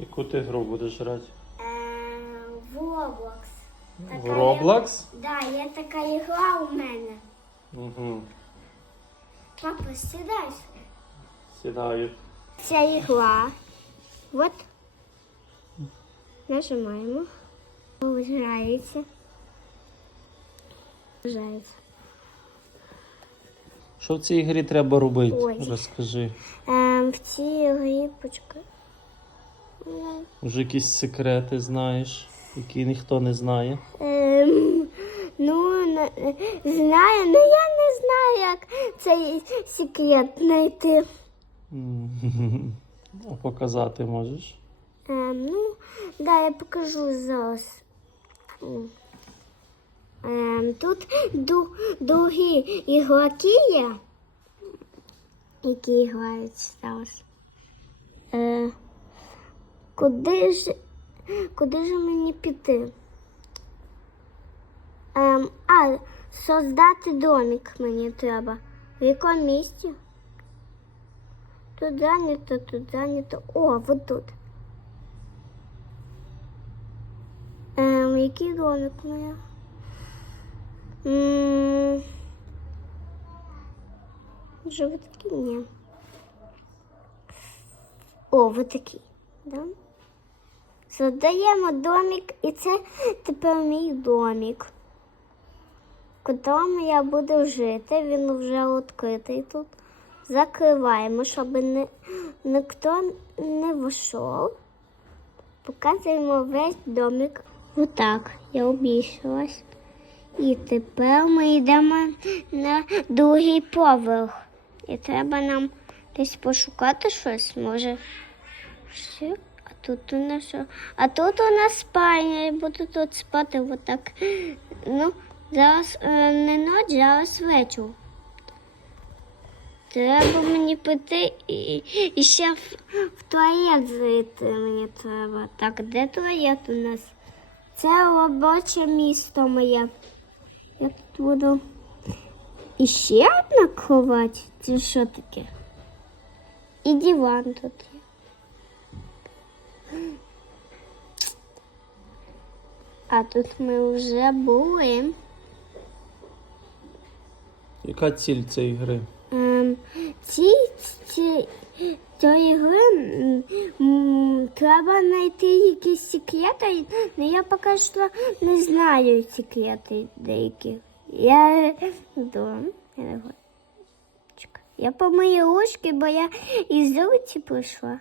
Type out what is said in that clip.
Яку ти гру будеш грати? Е, в Roblox. В Така Roblox? Да, є така ігра у мене. Угу. Папа, сідай. Сідаю. Ця ігла. От. Нажимаємо. Виграється. Виграється. Що в цій грі треба робити? Ой. Розкажи. Ем, в цій грі почекай. Може якісь секрети знаєш, які ніхто не знає. Ем, ну, на- знаю, але я не знаю, як цей секрет знайти. А показати можеш? Ем, ну, да, я покажу зараз. Ем, тут ду, другі ігроки є, які грають зараз. Е, куди ж, куди ж мені піти? Ем, а, создати домик мені треба. В якому місці? Тут зайнято, тут зайнято. О, вот тут. Ем, який домик у мене? М, Може, ви такі? Ні. О, ви такі, да? Задаємо домик, і це тепер мій домик. В котрому я буду жити, він вже відкритий тут. Закриваємо, щоб не, ніхто не вийшов. Показуємо весь домик. Отак, я обійшлась. І тепер ми йдемо на другий поверх. І треба нам десь пошукати щось, може. Тут у нас? А тут у нас спальня, я буду тут спати отак. Ну, зараз е, не ніч, зараз вечір. Треба мені піти і, і ще в, в туалет зайти мені треба. Так, де туалет у нас? Це робоче місто моє. Я тут буду. І ще одна кровать? Це що таке? І диван тут є. А тут ми вже були. Яка ціль цієї гри? Ем, ці, ці, цієї гри м, м, треба знайти якісь секрети, але я поки що не знаю секрети деякі. Я не Я помию ручки, бо я із вулиці прийшла.